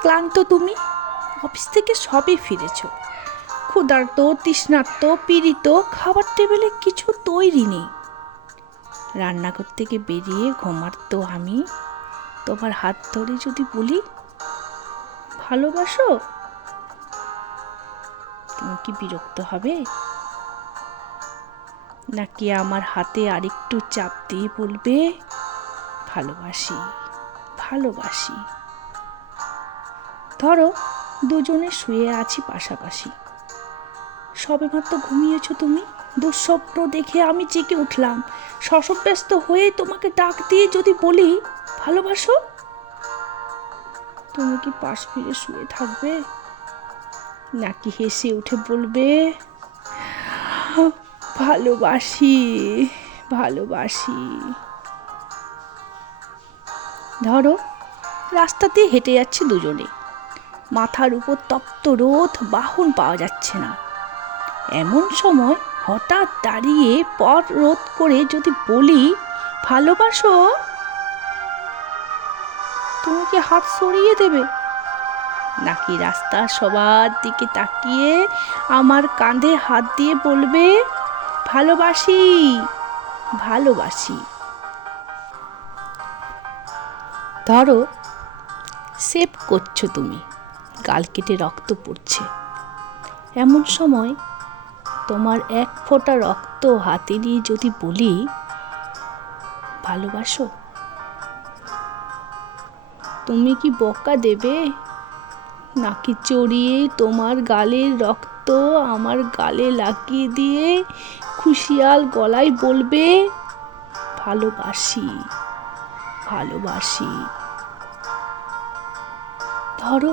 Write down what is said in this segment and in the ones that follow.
ক্লান্ত তুমি? অফিস থেকে সবে ফিরেছ। ক্ষুধার্ত, তৃষ্ণার্ত, পীড়িত, খাবার টেবিলে কিছু তৈরি নেই। রান্নাঘর থেকে বেরিয়ে ঘুমার তো আমি। তোমার হাত ধরে যদি বলি, ভালোবাসো? তুমি কি বিরক্ত হবে? নাকি আমার হাতে আরেকটু চাপ দিয়ে বলবে, ভালোবাসি ভালোবাসি? ধরো, দুজনে শুয়ে আছি পাশাপাশি। সবেমাত্র ঘুমিয়েছো তুমি? দুঃস্বপ্ন দেখে আমি জেগে উঠলাম। শশব্যস্ত হয়ে তোমাকে ডাক দিয়ে যদি বলি, ভালোবাসো? তুমি কি পাশ ফিরে শুয়ে থাকবে? নাকি হেসে উঠে বলবে, ভালোবাসি ভালোবাসি। ধরো রাস্তা দিয়ে হেঁটে যাচ্ছে দুজনে। মাথার উপর তপ্ত রোদ বাহন পাওয়া যাচ্ছে না। এমন সময় হঠাৎ দাঁড়িয়ে পথ রোধ করে যদি বলি, ভালোবাসো? তুমি কি হাত সরিয়ে দেবে? নাকি রাস্তার সবার দিকে তাকিয়ে আমার কাঁধে হাত দিয়ে বলবে, ভালোবাসি ভালোবাসি? ধরো, সেভ করছ তুমি। গাল কেটে রক্ত পড়ছে। এমন সময় তোমার এক ফোঁটা রক্ত হাতে নিয়ে যদি বলি, ভালোবাসো? তুমি কি বকা দেবে? নাকি চড়িয়ে তোমার গালের রক্ত আমার গালে লাগিয়ে দিয়ে খুশিয়াল গলায় বলবে, ভালোবাসি ভালোবাসি? ধরো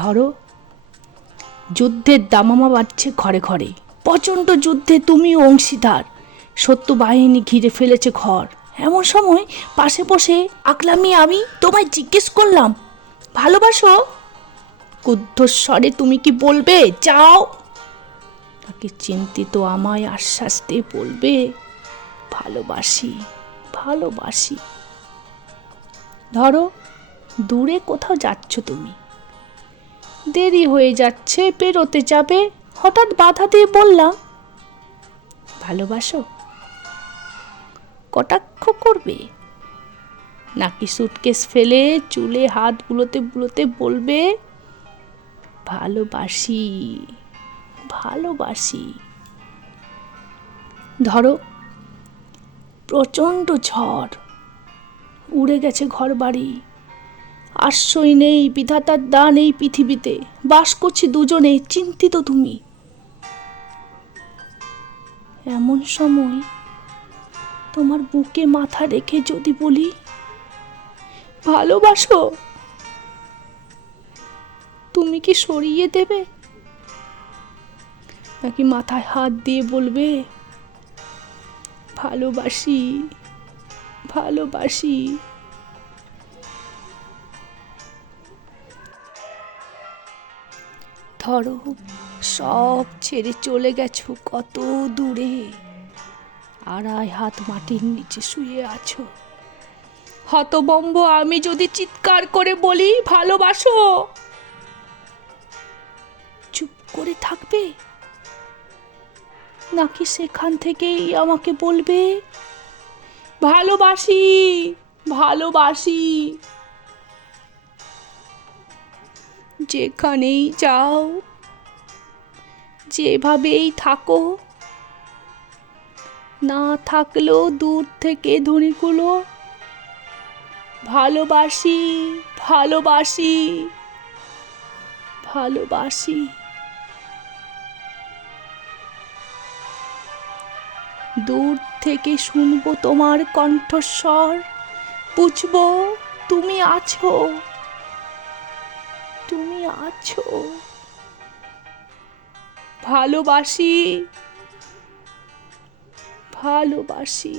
ধরো। যুদ্ধের দামামা বাড়ছে ঘরে ঘরে। প্রচণ্ড যুদ্ধে তুমি অংশীদার। সত্য বাহিনী ঘিরে ফেলেছে ঘর। এমন সময় পাশে বসে আকলামি আমি তোমায় জিজ্ঞেস করলাম, ভালোবাসো? কুদ্ধস্বরে তুমি কি বলবে? যাও তাকে চিন্তিত আমায় আশ্বাস দিয়ে বলবে, ভালোবাসি ভালোবাসি। ধরো, দূরে কোথাও যাচ্ছ তুমি। দেরি হয়ে যাচ্ছে, পেরোতে যাবে। হঠাৎ বাধা দিয়ে বললাম, ভালোবাসো? কটাক্ষ করবে? নাকি সুটকেস ফেলে চুলে হাত বুলোতে বুলোতে বলবে, ভালোবাসি ভালোবাসি ধরো, প্রচণ্ড ঝড়, উড়ে গেছে ঘর বাড়ি আশ্রয় নেই, বিধাতার দান এই পৃথিবীতে। বাস করছি দুজনে, চিন্তিত তুমি। এমন সময় তোমার বুকে মাথা রেখে যদি বলি, ভালোবাসো? তুমি কি সরিয়ে দেবে? নাকি মাথায় হাত দিয়ে বলবে, ভালোবাসি ভালোবাসি? ধরো, সব ছেড়ে চলে গেছো কত দূরে। আড়াই হাত মাটির নিচে শুয়ে আছো। হতবম্ব, আমি যদি চিৎকার করে বলি, ভালোবাসো। চুপ করে থাকবে? নাকি সেখান থেকেই আমাকে বলবে? ভালোবাসি ভালোবাসি। যেখানেই যাও, যেভাবেই থাকো, না থাকলেও দূর থেকে ধ্বনিগুলো ভালোবাসি ভালোবাসি ভালোবাসি। দূর থেকে শুনব তোমার কণ্ঠস্বর, বুঝব তুমি আছো। আছো? ভালোবাসি ভালোবাসি।